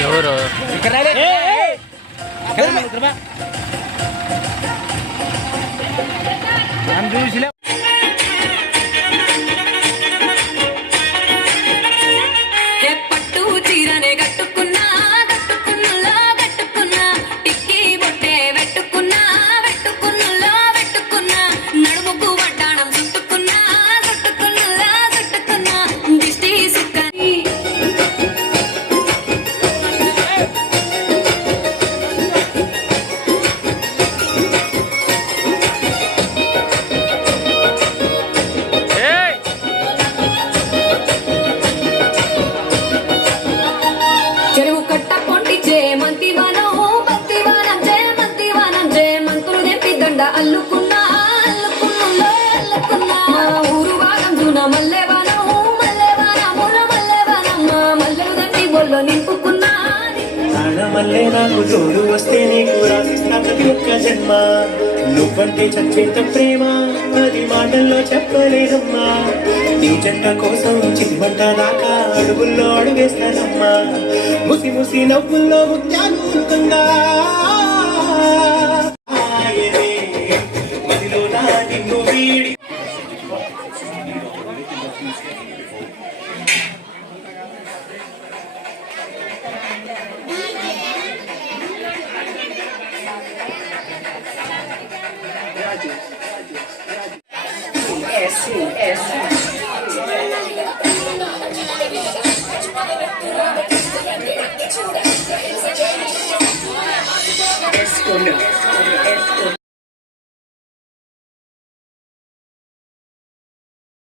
ఎవరు చూసిలే అల్లుకున్నా అల్లుకున్నా అల్లుకున్నా ఊరు వాగందున మల్లెవానం మల్లెవానముల మల్లెవానమ్మ మల్లెలు దండి బొల్లో నింపుకున్నా మల్లె నాకు తోడు వస్తే నీకు రాసిస్తా ప్రతి ఒక్క జన్మ నువ్వంటే చచ్చేంత ప్రేమ అది మాటల్లో చెప్పలేదమ్మా నీ జంట కోసం చిమ్మంట దాకా అడుగుల్లో అడుగేస్తానమ్మా ముసి ముసి నవ్వుల్లో ముత్యాలు ఉరుకంగా Escolha.